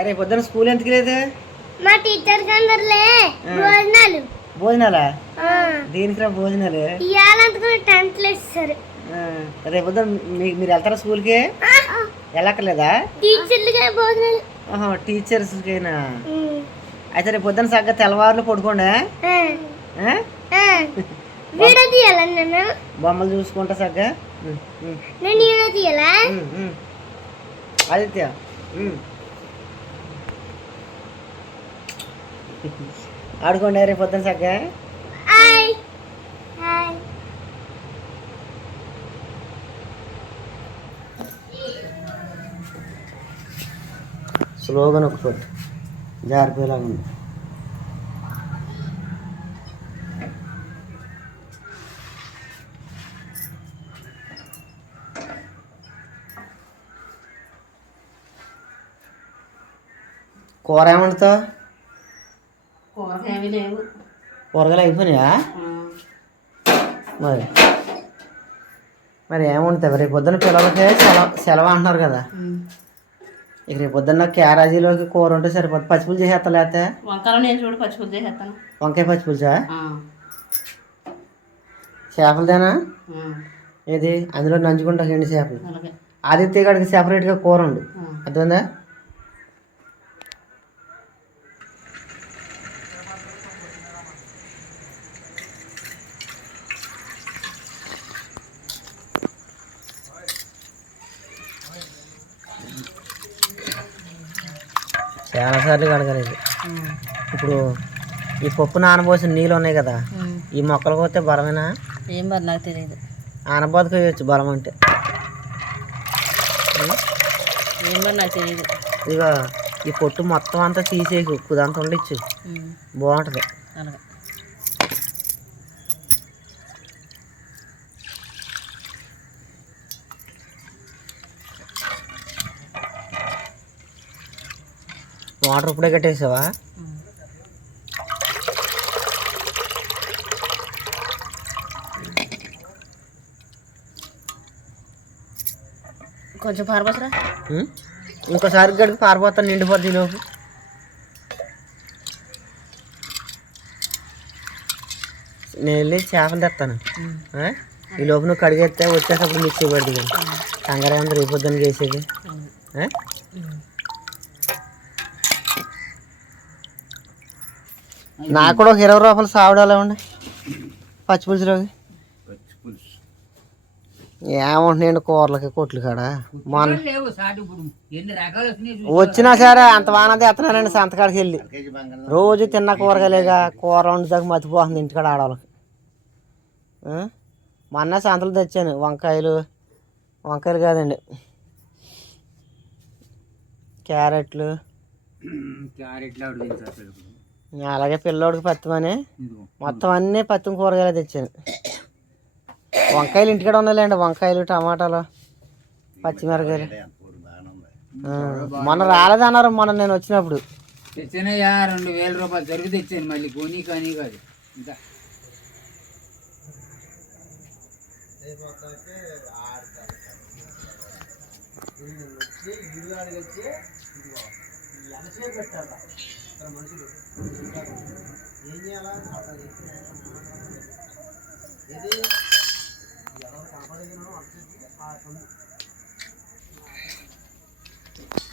అరే పొద్దున స్కూల్ ఎందుకు లేదు? మా టీచర్స్ అందరులే భోజనాలు. భోజనాలా? దేనికి రా భోజనాలు? ఇయ్యాలంతకుని టెన్త్లు ఇస్తారు రేపు పొద్దున మీరు వెళ్తారా స్కూల్కి? వెళ్ళక్కర్లేదా? టీచర్లుగా భోజనాలు. ఆహా టీచర్స్కైనా? అయితే రేపు పొద్దున సగ్గా తెల్లవారులు పడుకోండి. వీడియో తీయాలా నేను బొమ్మలు చూసుకుంటా సగ్గా? నేను వీడియో తీయాలా. ఆదిత్య ఆడుకోండి రేపు పొద్దున సగ్గా హాయ్ హాయ్ స్లోగా నొక్కుకోండి జారిపోయేలాగా ఉంది కూర ఏమంటావు కూరగాయలు లేవు కూరగాయలు అయిపోయినాయా? మరి. మరి ఏముంటుంది రేపు పొద్దున్న పిల్లలకి సెలవు సెలవు అంటున్నారు కదా. ఇక రేపు పొద్దున్న క్యారేజీలోకి కూర ఉంటే సరిపోతుంది పచ్చిపులు చేసేస్తా లేకపోతే? వంకాయలు నేను చూడు పచ్చిపులు చేసేస్తాను. వంకాయ పచ్చిపులుసా చేపలదేనా? ఏది? అందులో నంచుకుంటా ఎండి చేపలు. ఆదిత్య గడికి సెపరేట్గా కూర ఉండు. అర్థమైందా? చాలాసార్లు కడగలేదు ఇప్పుడు ఈ పప్పు నానబోసిన నీళ్ళు ఉన్నాయి కదా. ఈ మొక్కలు పోతే బలమేనా? ఏం మరి నాకు తెలియదు. ఆనబోతకు వేయచ్చు బలం అంటే. ఏం మరి నాకు తెలియదు. ఇక ఈ పొట్టు మొత్తం అంతా తీసేసి ఉక్కుదంతా ఉండొచ్చు. బాగుంటుంది. అలాగే. వాటర్ ఇప్పుడే కట్టేసావా. కొంచెం పారబోసరా. ఉం? ఇంకోసారి గడికి పారిపోతాను నిండిపోద్ది ఈ లోపు. నేను వెళ్ళి చేపలు తెస్తాను? ఈ లోపు నువ్వు కడిగేస్తే వచ్చేటప్పుడు మిక్సీ కానీ కంగారే ఉంది రేపు పొద్దున్న చేసేది నాకు కూడా ఒక ఇరవై రూపాయలు సావడాలు ఇవ్వండి పచ్చిపులుసులోకి ఏముంటున్నాయండి కూరలకి కొట్లు కాడ? మొన్న వచ్చినా సరే అంత వానది ఎత్తనానండి సంతకాడికి వెళ్ళి. రోజు తిన్న కూరగాయలేగా కూర వండుదాకా మతిపోతుంది ఇంటికాడ ఆడవాళ్ళకి. మొన్న సంతలు తెచ్చాను వంకాయలు. వంకాయలు కాదండి. క్యారెట్లు. అలాగే పిల్లోడికి పత్తిమని మొత్తం అన్నీ పత్తిమ కూరగాయలు తెచ్చాను. వంకాయలు ఇంటికాడ ఉన్నాయిలేండి వంకాయలు టమాటాలు పచ్చిమిరకాయలు మొన్న రాలేదన్నారు మొన్న నేను వచ్చినప్పుడు. తెచ్చినయ్యా రెండు వేల రూపాయలు సరుకు తెచ్చాను మళ్ళీ కొని కానీ కాదు. ఇంకా.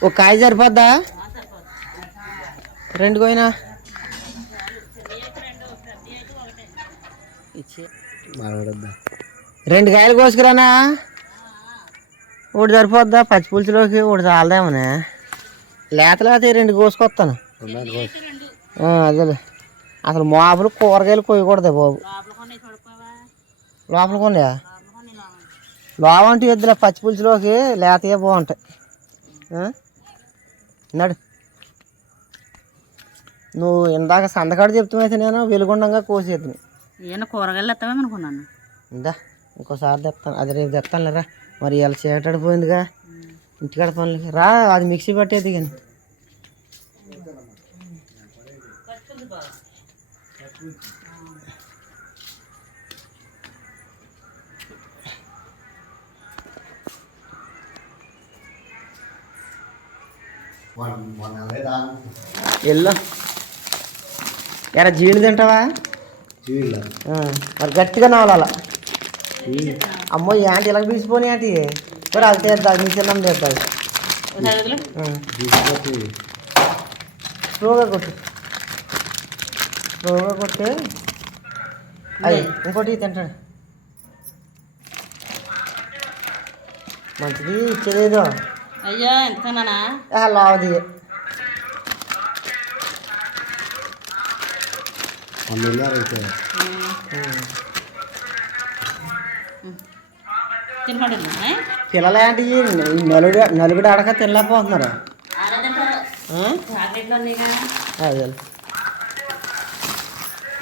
ఒక కాయ సరిపోద్దా? రెండు పోయినా రెండు కాయలు కోసుకురానా? ఒకటి సరిపోద్దా? పచ్చి పులుసులోకి ఒకటి చాలదేమనే. లేత లేత రెండు కోసుకొస్తాను. అదేలే. అసలు మాపులు కూరగాయలు కోయకూడదే బాబు. లోపల కొన్నా లోవంటి ఎద్దులే పచ్చి పులుసులోకి లేతయే బాగుంటాయి? నడు. నువ్వు ఇందాక సందకాడు చెప్తామైతే నేను వెలుగుండంగా కోసేది ఏమన్నా కూరగాయలు ఎత్తామేమనుకున్నాను ఇందా ఇంకోసారి తెస్తాను అది రేపు తెస్తాను రా. మరి ఇలా చీకటడిపోయిందిగా. ఇంటికాడ పనులకి రా అది మిక్సీ పట్టేది కానీ ఎల్లో ఎరా జీడి తింటావా ఆ, మరి గట్టిగా నవలాల అమ్మో ఈ ఆంటీ ఇలా బీసిపోని ఆంటీ మరి అది తీద్దాం మీ చిన్న తీద్దాం ఒకసారి స్లోగా కొట్టు స్లోగా కొట్టే అయ్యి ఇంకోటి తింటాడు. మంచిది ఇచ్చేదేదో. అయ్యా ఎంతనానా లావది. తినపడి పిల్లలు ఏంటి నలుగుడు నలుగుడు అడక తినలేకపోతున్నారు. అదే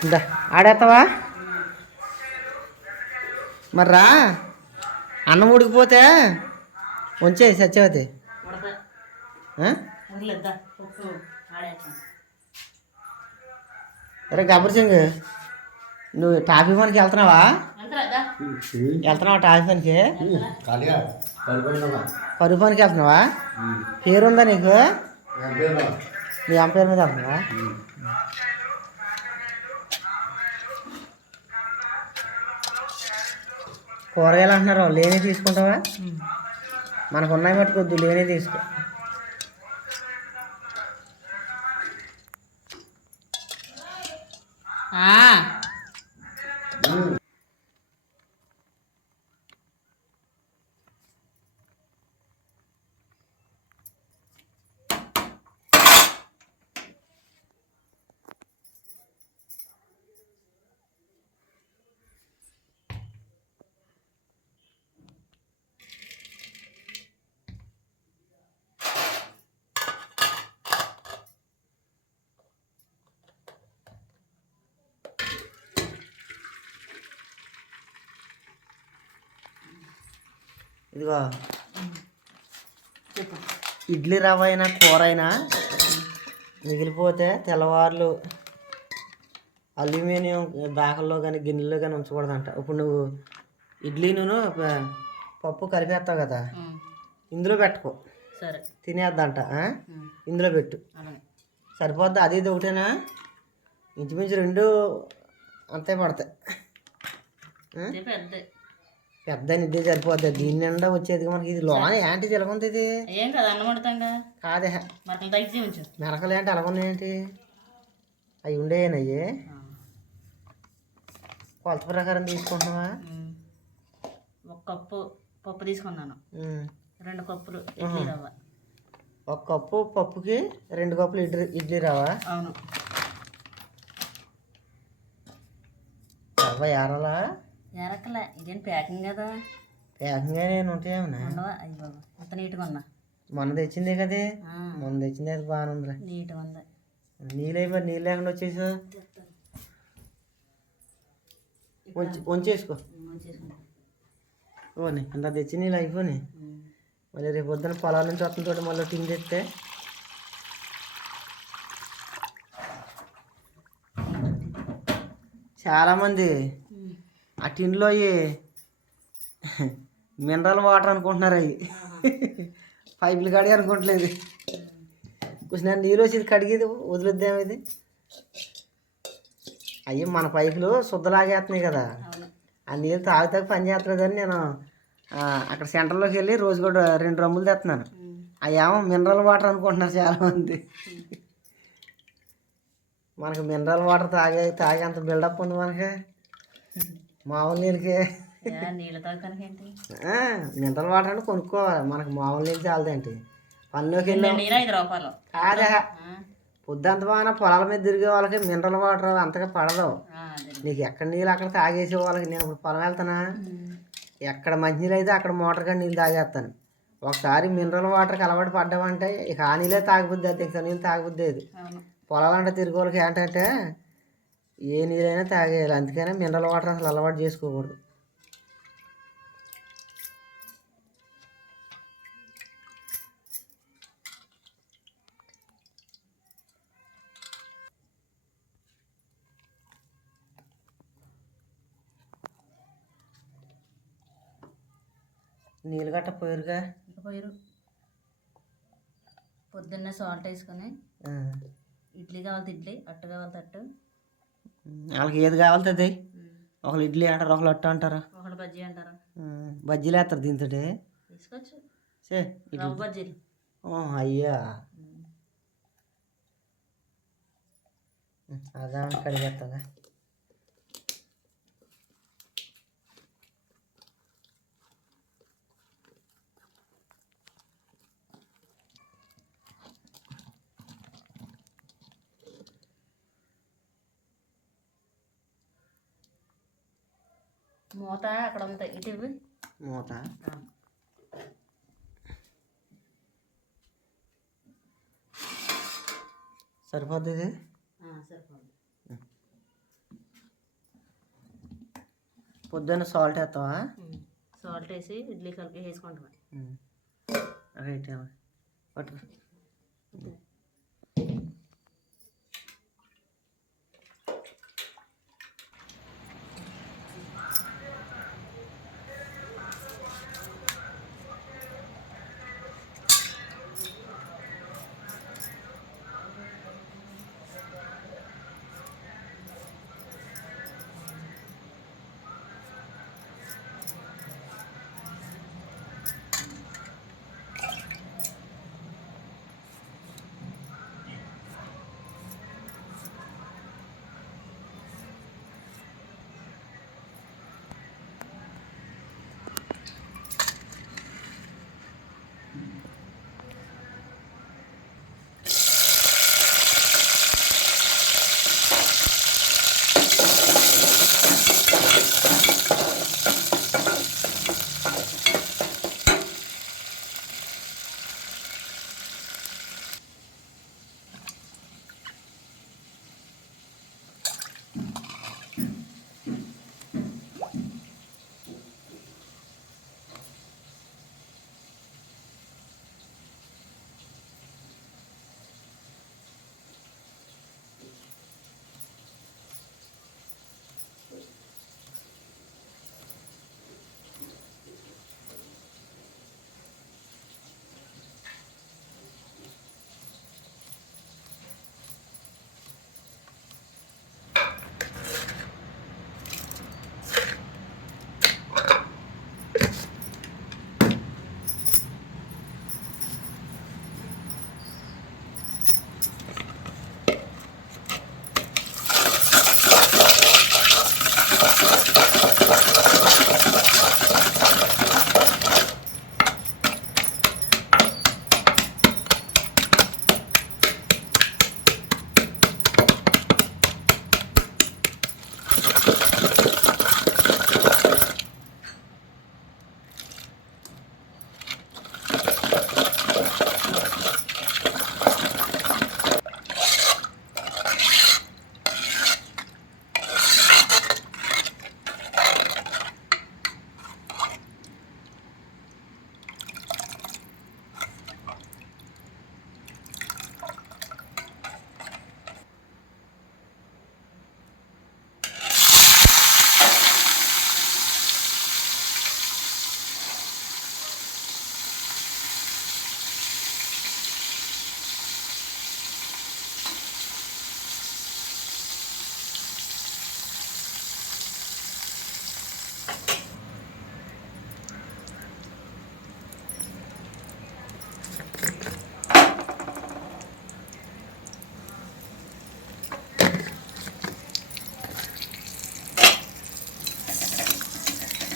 ఇందా ఆడేస్తావా మరి రా అన్నం ఉడికిపోతే ఉంచే సత్యవతి. అరే గబ్బర్ సింగ్ నువ్వు టాఫీ పనికి వెళ్తున్నావా? వెళ్తున్నావా టాఫీ పనికి? పరుగు పనికి వెళ్తున్నావా? పేరుందా నీకు? నీ అమ్మ పేరు మీద వెళ్తున్నావా? కూరగాయలు అంటున్నారు లేని తీసుకుంటావా? మనకు ఉన్నాయి మట్టుకొద్దు లేని తీసుకో. ఆ, ఇదిగో. ఇడ్లీ రవ్వ అయినా కూర అయినా మిగిలిపోతే తెల్లవార్లు అల్యూమినియం బాకల్లో కానీ గిన్నెల్లో కానీ ఉంచకూడదంట. ఇప్పుడు నువ్వు ఇడ్లీ నూనె పప్పు కలిపేస్తావు కదా ఇందులో పెట్టుకో. సరే. తినేద్దంట ఇందులో పెట్టు. సరిపోద్ది? అది ఇది ఒకటేనా? ఇంచుమించు రెండు అంతే పడతాయి. పెద్ద ఇదే సరిపోద్ది. దీని నిండా వచ్చేది మనకి ఇది లోన ఏంటి తెలగొంది ఇది. ఏం కదా అన్నం వండుతాంగా? కాదే. మరి తగ్గి ఉంచు మెరకలు ఏంటి? అలాగున్నాయేంటి అవి ఉండేనయ్యే కొలత ప్రకారం తీసుకుంటున్నావా. ఒక కప్పు పప్పు తీసుకున్నాను. రెండు కప్పులు ఇడ్లీ రవ్వ. ఒక కప్పు పప్పుకి రెండు కప్పులు ఇడ్లీ ఇడ్లీ రవ్వ. అవును. రవ్వ ఏరలా? ఎరకలే. ఇదేం ప్యాకింగ్ కదా? ఏకంగా నేను ఉంటాయేమన్నా? ఉండవా? అయ్యి బాబా అంత నీట్గా ఉన్నా మొన్న తెచ్చిందే కదే. మొన్న తెచ్చింది అది బాగానే ఉందిరా. నీట్గా ఉంది. నీళ్ళు మరి నీళ్ళు లేకుండా వచ్చేసా వంచి వంచేసుకో. ఓని అంత తెచ్చి నీళ్ళు అయిపోయి. మళ్ళీ రేపు పొద్దున పొలాల నుంచి వస్తున్న తోటి మళ్ళీ టిన్ తెస్తే. చాలామంది. ఆ టిన్లో మినరల్ వాటర్ అనుకుంటున్నారు అవి. పైపులు కడిగి అనుకోవట్లేదు కొంచెం నేను నీళ్ళు వచ్చి కడిగేది వదిలేద్దాం ఇది. అయ్యి మన పైపులు శుద్ధలాగేస్తున్నాయి కదా. ఆ నీళ్ళు తాగి తాగి పని చేస్తలేదని నేను అక్కడ సెంటర్లోకి వెళ్ళి రోజు కూడా రెండు డ్రమ్ములు తెస్తున్నాను ఉమ్. అవి ఏమో మినరల్ వాటర్ అనుకుంటున్నారు చాలామంది. మనకి మినరల్ వాటర్ తాగే తాగే అంత బిల్డప్ ఉంది మనకి. మామూలు నీళ్ళకి. నీళ్ళు మినరల్ వాటర్ అంటే కొనుక్కోవాలి. మనకి మామూలు నీళ్ళు చాలదేంటి? ఐదు రూపాయలు. కాదే. ఆ, పొద్దంత బాగా పొలాల మీద తిరిగే వాళ్ళకి మినరల్ వాటర్ అంతగా పడదు. అదే. నీకు ఎక్కడ నీళ్ళు అక్కడ తాగేసే వాళ్ళకి నేను ఇప్పుడు పొలం వెళ్తానా. ఎక్కడ మంచినీళ్ళు అయితే అక్కడ మోటార్ కానీ నీళ్ళు తాగేస్తాను. ఒకసారి మినరల్ వాటర్కి అలవాటు పడ్డామంటే ఇక ఆ నీళ్ళే తాగబుద్ది ఇక నీళ్ళు తాగబుద్ది అది. పొలాలంటే తిరిగే వాళ్ళకి ఏంటంటే ఏ నీళ్ళైనా తాగేయాలి. అందుకనే మినరల్ వాటర్ అసలు అలవాటు చేసుకోకూడదు. నీళ్ళు గట్ట పోయారుగా? పోయారు. పొద్దున్నే సాల్ట్ వేసుకొని. ఇడ్లీ కావాలి ఇడ్లీ అట్టు కావాలి అట్టు. వాళ్ళకి ఏది కావాలి అది ఒకళ్ళు ఇడ్లీ అంటారు ఒకళ్ళు అట్టు అంటారు? ఒకళ్ళు బజ్జీ అంటారు? బజ్జీలు వేస్తారు దీంతో సే బజ్జీలు. అయ్యా. అదే కడిగేస్తుందా మూత అక్కడ ఉంటాయి ఇటు. మూత. సరిపోద్ది ఇది? ఆ, సరిపోతుంది పొద్దున్న సాల్ట్ వేస్తావా? సాల్ట్ వేసి ఇడ్లీ కలిపి వేసుకుంటాం రైట్ పట్టుకో.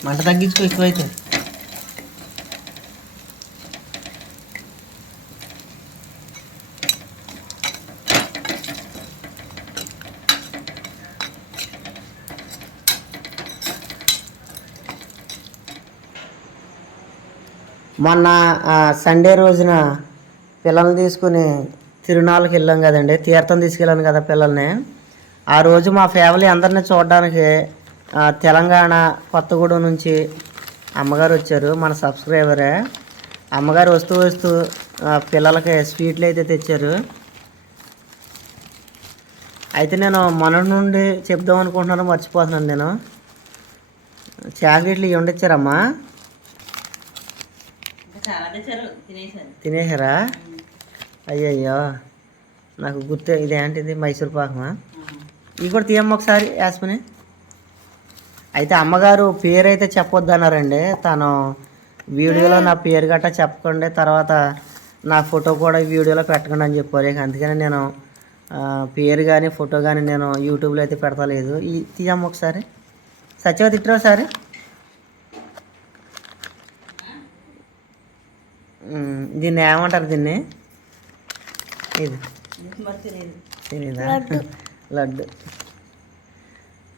మంట తగ్గించుకో ఎక్కువైతే. మొన్న సండే రోజున పిల్లల్ని తీసుకుని తిరునాళ్ళకి వెళ్ళాం కదండి. తీర్థం తీసుకెళ్ళాను కదా పిల్లల్ని. ఆ రోజు మా ఫ్యామిలీ అందరినీ చూడడానికి తెలంగాణ కొత్తగూడెం నుంచి అమ్మగారు వచ్చారు మన సబ్స్క్రైబరే. అమ్మగారు వస్తూ వస్తూ పిల్లలకి స్వీట్లు అయితే తెచ్చారు. అయితే నేను మొన్న నుండి చెప్దాం అనుకుంటున్నాను మర్చిపోతున్నాను నేను. చాక్లెట్లు ఇవి ఉండొచ్చారమ్మా. తినేసారు తినేసారా అయ్యయ్యో నాకు గుర్తే ఇదేంటిది? మైసూర్ పాకమా? ఇవి కూడా తీయమ్మ ఒకసారి యాస్మిని. అయితే అమ్మగారు పేరు అయితే చెప్పొద్దు అన్నారండి తను వీడియోలో నా పేరు గట్టా చెప్పకండి తర్వాత నా ఫోటో కూడా వీడియోలో పెట్టకండి అని చెప్పారు. అందుకని నేను పేరు కానీ ఫోటో కానీ నేను యూట్యూబ్లో అయితే పెడతలేదు. ఈ తీయమ్మ ఒకసారి. సత్యవతి తిట్టరా ఒకసారి? దీన్ని ఏమంటారు దీన్ని? ఇది. తెలీదా? లడ్డు.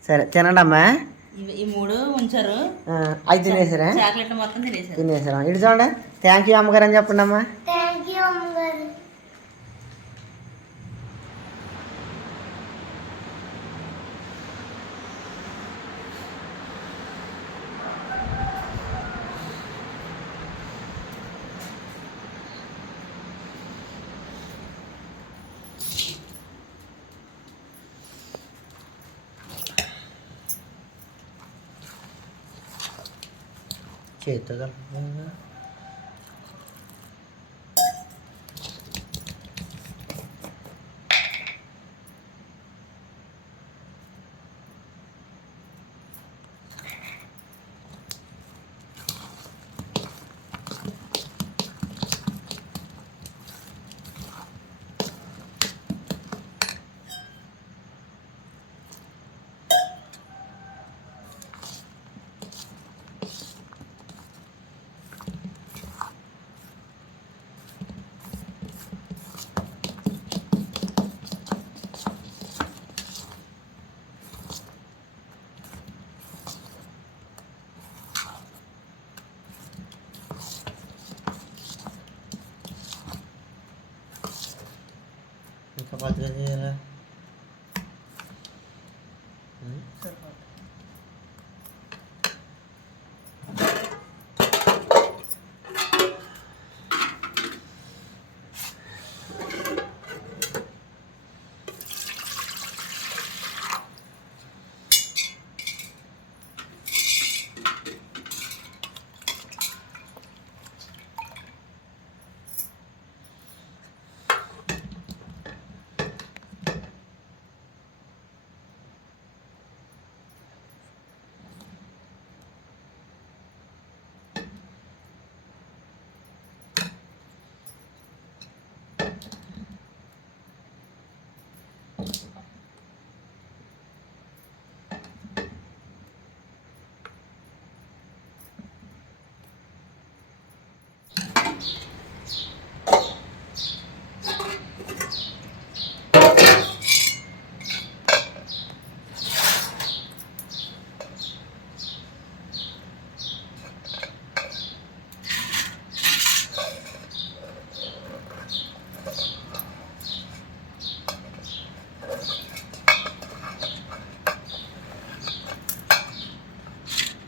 సరే తినండి అమ్మా ఇవి ఈ మూడు ఉంచారు. ఆ, అవి తినేసారా? చాక్లెట్లు మొత్తం తినేసారు. తినేసారా? ఇటు చూడండి. థ్యాంక్ యూ అమ్మగారు అని చెప్పండి అమ్మా Jangan. ఇంకా పద్ధతిగా చేయాలా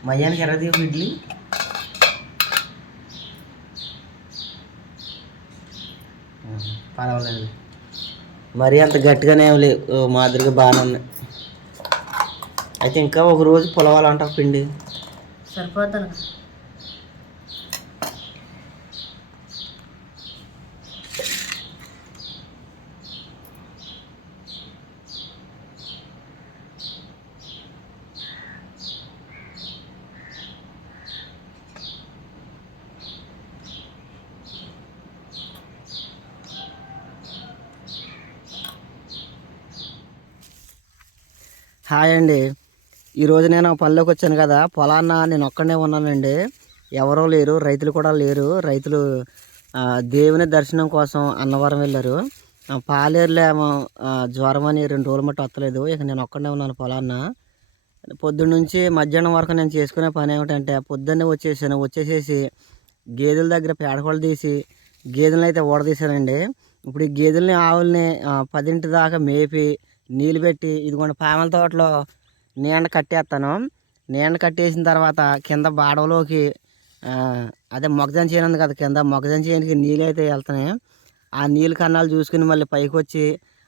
మయ్యానికి ఎర్రది ఇడ్లీ. పర్వాలేదు. మరీ అంత గట్టిగానే లేవు. ఓ మాదిరిగా బాగానే ఉన్నాయి. అయితే ఇంకా ఒక రోజు పొలవాలంటారు పిండి. సరిపోతాను హాయ్ అండి. ఈరోజు నేను పల్లెకి వచ్చాను కదా. పొలాన్న నేను ఒక్కడనే ఉన్నానండి. ఎవరూ లేరు రైతులు కూడా లేరు. రైతులు దేవుని దర్శనం కోసం అన్నవరం వెళ్ళారు. పాలేరులో ఏమో జ్వరం అని రెండు రోజులు మట్టి వస్తలేదు ఇక నేను ఒక్కడే ఉన్నాను పొలాన్న. పొద్దున్న నుంచి మధ్యాహ్నం వరకు నేను చేసుకునే పని ఏమిటంటే పొద్దున్నే వచ్చేసాను. వచ్చేసేసి గేదెల దగ్గర పేడకోళ్ళు తీసి గేదెలను అయితే ఓడదీశానండి ఇప్పుడు ఈ గేదెల్ని ఆవుల్ని పదింటి దాకా మేపి నీళ్ళు పెట్టి ఇదిగోండి పామల తోటలో నీండ కట్టేస్తాను. నీండ కట్టేసిన తర్వాత కింద బాడవలోకి అదే మొగజాన్ చేయను ఉంది కదా కింద మొగజాన్ చేయడానికి నీళ్ళు అయితే వెళ్తున్నాయి. ఆ నీళ్ళు కన్నాలు చూసుకుని మళ్ళీ పైకి వచ్చి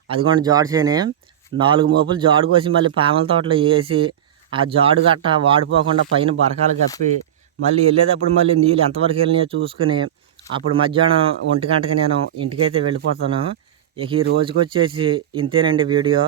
అదిగోండి జాడు చేయని నాలుగు మోపులు జాడు కోసి మళ్ళీ పామల తోటలో వేసి ఆ జాడు గట్ట వాడిపోకుండా పైన బరకాలు కప్పి మళ్ళీ వెళ్ళేటప్పుడు మళ్ళీ నీళ్ళు ఎంతవరకు వెళ్ళినాయో చూసుకుని అప్పుడు మధ్యాహ్నం ఒంటి గంటకి నేను ఇంటికైతే వెళ్ళిపోతాను. ఇక ఈ రోజుకొచ్చేసి ఇంతేనండి వీడియో.